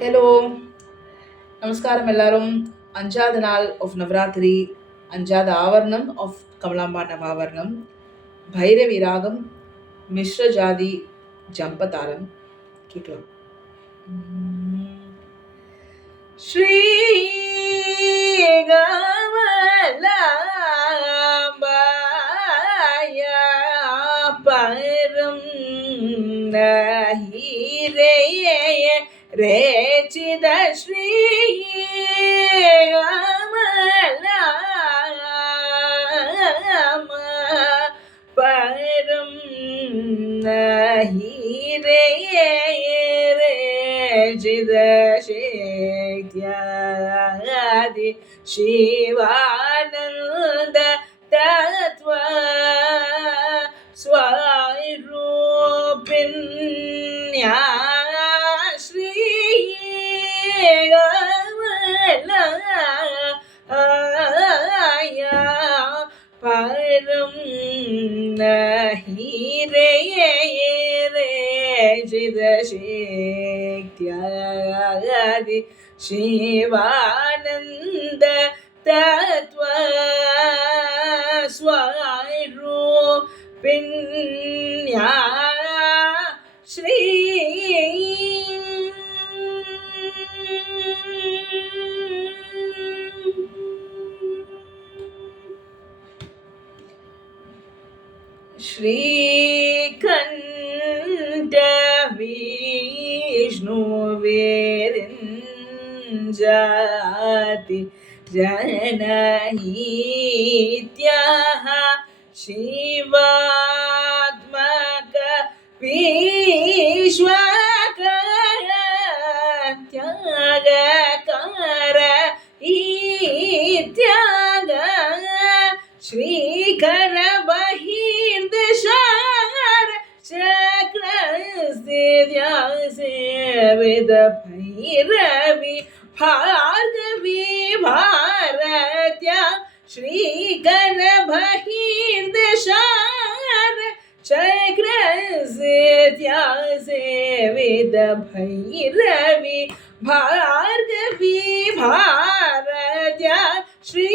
Hello, நமஸ்காரம் எல்லாரும். அஞ்சாவது நாள் ஆஃப் நவராத்திரி, அஞ்சாவது ஆவரணம் ஆஃப் கமலாம்பா நவாவரணம், பைரவி ராகம், மிஸ்ர ஜாதி, ஜம்பதாரம் கேட்கலாம். ஸ்ரீ கமலாம்பாய பரம் நஹிரே रेचिद श्री कमलाम परम नहीं रे रेचिद शक्त्यादि शिवानंद तत्व स्वरूपिण्या परम नहीं रे रेचिद शक्त्यादि शिवानंद तत्व स्वरूपिण्या श्री श्रीकण्ठ विष्णुविरिञ्जाति जनहीत्याः शिवात्मक विश्वकर त्यागकर इत्याग श्रीकर बहिर्दशार चक्रस्थित्यासेवित भैरवी भार्गवी भारत्या श्रीकर बहिर्दशार चक्रस्थित्यासेवित भैरवी भार्गवी भारत्या श्री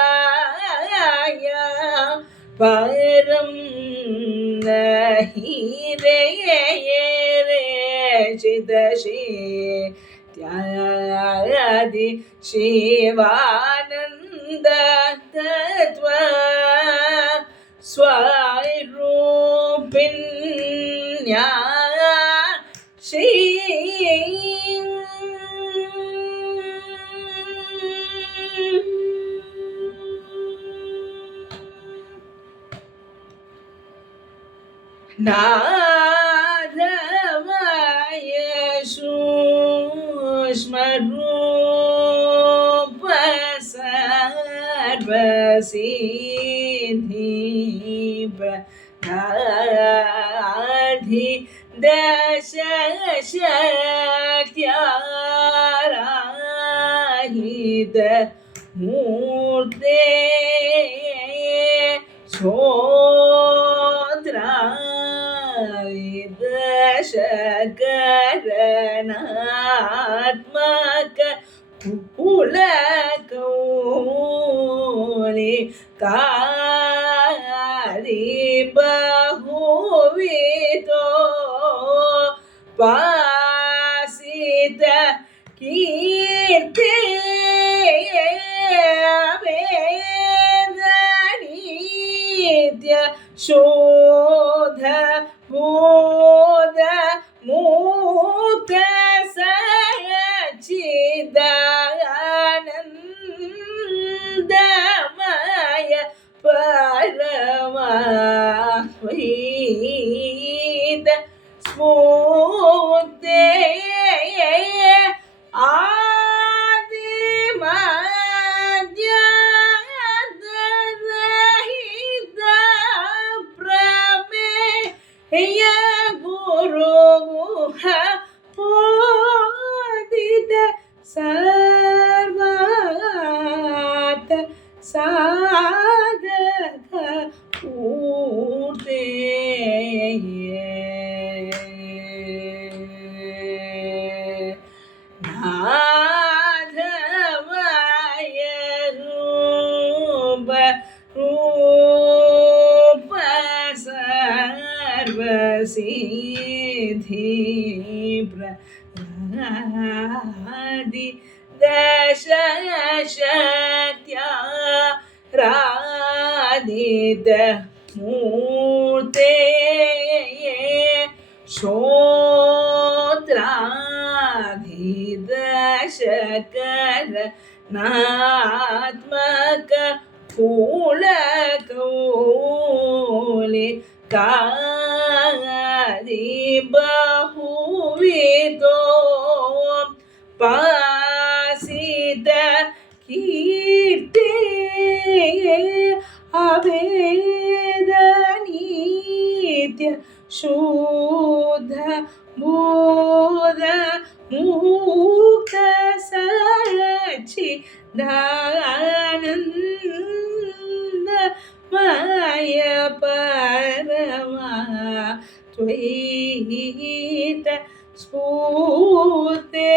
कमलाम्बाय परम नहीं रे रेचिद शक्त्यादि शिवानंद तत्व स्वरूपिण्या श्री नादमय सूक्ष्मरूप सर्वसिद्धि प्रदाधि दश शक्त्याराहित मूर्ते दशकरणात्मक कुलकौली कारी बहुवितो पासित कीर्ति वेदनीत्य शोध बोध मुक्त सच्चिदानन्दमय परमात्मैत स्फूर्ते आदिमध्यान्तरहित प्रमेय गुरुः पोदित सर्वात् साधक पूर्ते सर्वसिद्धि दशशक्त्या राधित मूर्ते श्रोत्राधिदशकर नात्मक फूलकौले कादि बहुविदो पासित कीर्ते अभेदनीत्य शुद्ध बोध मुक्त सच्चिदानन्द माय परमा त्वयित स्फूर्ते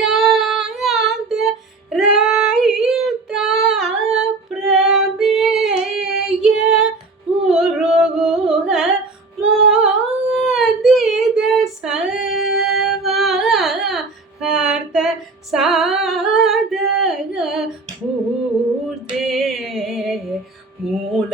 आदिमध्यान्त रहिता प्रमेय गुरुः मोदित सर्वार्थ साधक मूर्ते मूलादिनवाधार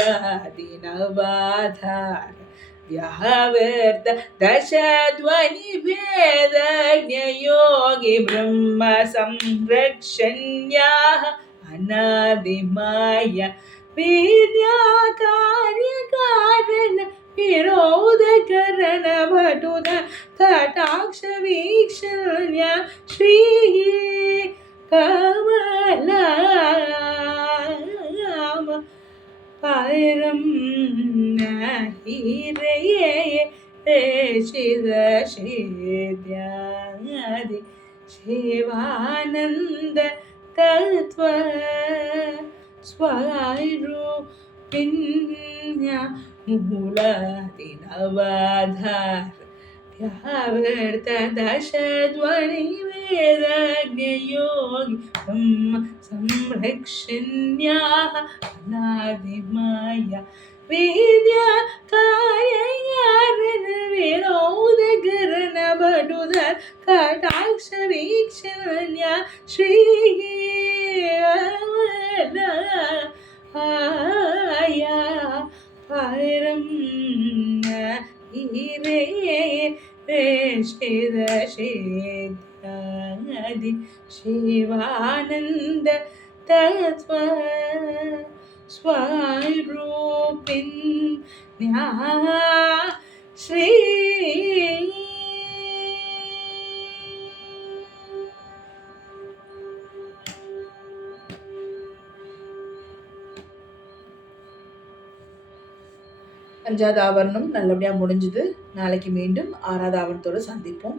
व्यावर्त दशध्वनि भेदज्ञ योगी ब्रह्म संरक्षण्याः अनादिमाया विद्या कार्यकारण विरोधकरण भटुध कटाक्ष वीक्षण्या श्री कमला पारं नहि रेषिदशेद्यादि शिवानन्द तत्त्व स्वरूपिण्या मूलादिनवाधार व्यावर्त दशध्वनि वेदज्ञ योगी ब्रह्म संरक्षण्याः अनादिमाया विद्या कार्यकारण विरोधकरण भटुधर कटाक्ष वीक्षण्या श्री आया परं रेषिदशेद्यादि शिवानन्द तत्त्व स्वरूपिण्या श्री அஞ்சாவது ஆவரணம் நல்லபடியாக முடிஞ்சுது. நாளைக்கு மீண்டும் ஆறாவது ஆவரணத்தோடு சந்திப்போம்.